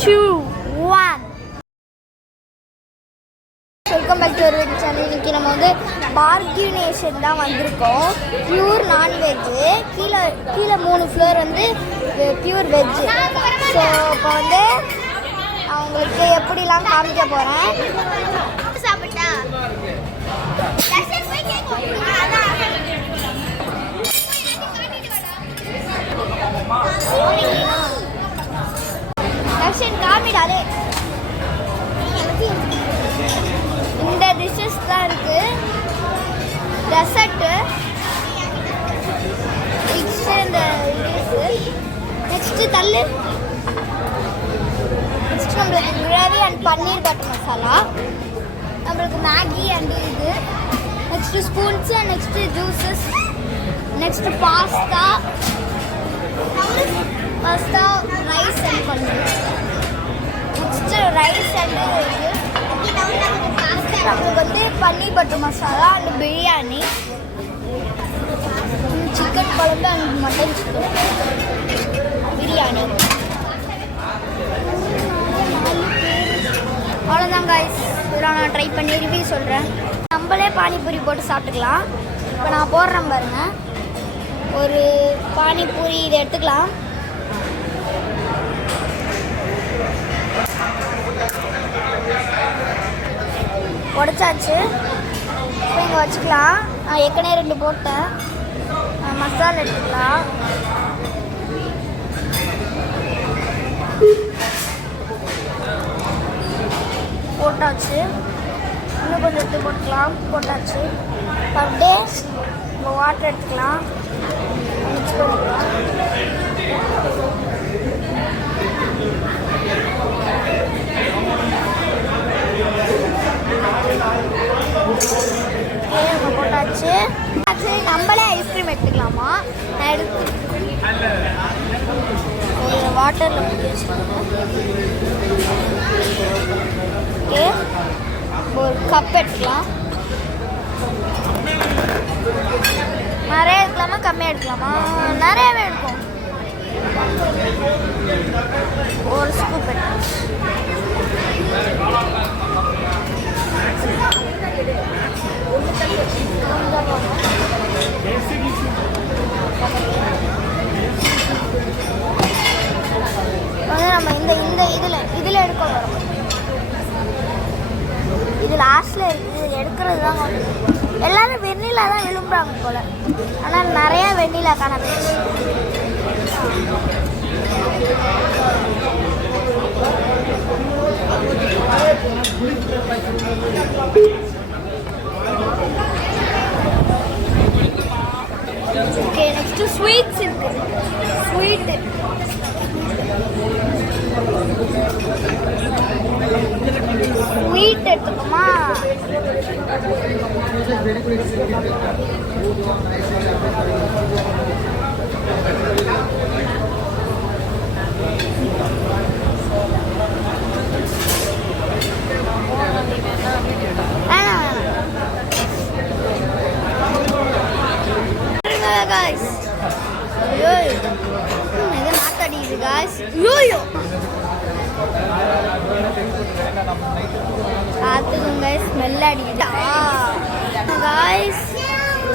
2, 1. Welcome back to ஒரு channel. இன்னைக்கு நம்ம வந்து பார்கினேஷன் தான் வந்திருக்கோம். பியூர் நான்வெஜ்ஜு, கீழே 3 ஃப்ளோர் வந்து பியூர் வெஜ்ஜு. ஸோ இப்போ வந்து அவங்களுக்கு எப்படிலாம் காமிக்க போகிறேன். சாப்பிட்டா காமிடாலே இந்த டிஷ்ஷஸ் தான் இருக்கு. டெசர்ட்டு இந்த நெக்ஸ்ட்டு தள்ளு. நெக்ஸ்ட் நம்மளுக்கு gravy and paneer butter masala, நம்மளுக்கு மேகி அண்ட் இது. Next spoons, next juices, next pasta rice and paneer. Next rice and இது நம்மளுக்கு வந்து paneer butter masala and biryani, chicken குழம்பு அண்ட் மட்டன் சிக்கன் பிரியாணி. அவ்வளோதான் காய்ஸ். இதெல்லாம் நான் ட்ரை பண்ணி ரிவ்யூ சொல்கிறேன். நம்மளே பானிபூரி போட்டு சாப்பிட்டுக்கலாம். இப்போ நான் போடுறேன் பாருங்க. ஒரு பானிபூரி இதை எடுத்துக்கலாம். உடைச்சாச்சு. இப்போ இங்கே வச்சுக்கலாம். நான் ஏற்கனவே 2 போட்டேன். மசாலா எடுத்துக்கலாம். போட்டாச்சு. இன்னும் கொஞ்சம் எடுத்து போட்டுக்கலாம். போட்டாச்சு. அப்படியே நம்ம வாட்டர் எடுத்துக்கலாம். மிக்ஸ் பண்ணிக்கலாம். போட்டாச்சு. நம்மளே ஐஸ்கிரீம் எடுத்துக்கலாமா? நான் எடுத்து ஒரு வாட்டரில் ஊற்றி வச்சுக்கோங்க. ஓகே, ஒரு கப் எடுத்துக்கலாம். நிறைய எடுக்கலாமா கம்மியாக எடுக்கலாமா? நிறையவே எடுக்கும். ஒரு ஸ்கூப் எடுக்கலாம். நம்ம இந்த இதில் எடுக்க வரோம். இது லாஸ்ட்ல இருக்குது. எடுக்கிறது தான் எல்லாரும் வெண்ணிலா தான் விரும்புகிறாங்க போல. ஆனால் நிறையா வெண்ணிலா காணாது. ஓகே, நெக்ஸ்ட்டு ஸ்வீட்ஸ் இருக்கு. ஸ்வீட்டு ஸ்வீட் எடுத்துக்கோமா? guys, yo இது மாத்தடிது guys. யோயோ ஆத்துங்க guys, ஸ்மெல் அடிக்குது guys.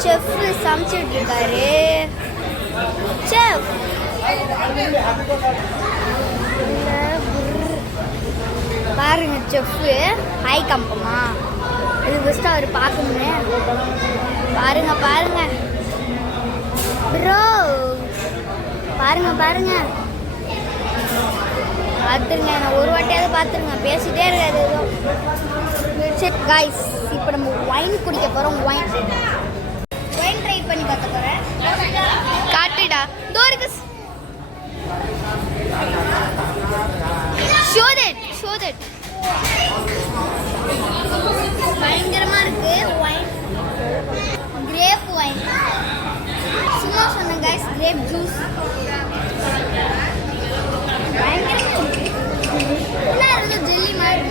செஃப் சமைச்சிட்டு இருக்காரு. செஃப் பாருங்க. செஃப் ஹை கம்பமா இது ஃபஸ்ட்டு அவர் பார்க்கணுமே. பாருங்க பாருங்க ப்ரோ, பாருங்க பாருங்க பார்த்துருங்க. நான் ஒரு வாட்டியாவது பார்த்துருங்க. பேசிட்டே இருக்காது ஏதோ. சரி காய்ஸ், இப்போ நம்ம ஒயின் குடிக்க போகிறோம். ஒயின் ட்ரை பண்ணி பார்க்க போகிறேன். காட்டுடா தோ இருக்கு. ஷோ தட் பயங்கரமாக இருக்கு. Wine grape wine. சும்மா சொன்னேன் காய்ஸ். கிரேப் ஜூஸ் ஜெல்லி மாதிரி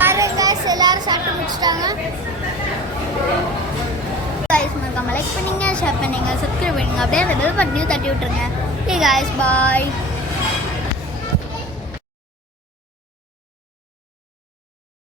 பாருங்க காய்ஸ். எல்லாரும் சாப்பிட்டு முடிச்சிட்டாங்க. லைக் பண்ணுங்க, ஷேர் பண்ணுங்க, சப்ஸ்கிரைப் பண்ணுங்க. அப்படியே அந்த பெல் பட்டனையும் தட்டி விட்டுருங்க. ஓகே காய்ஸ், பாய்.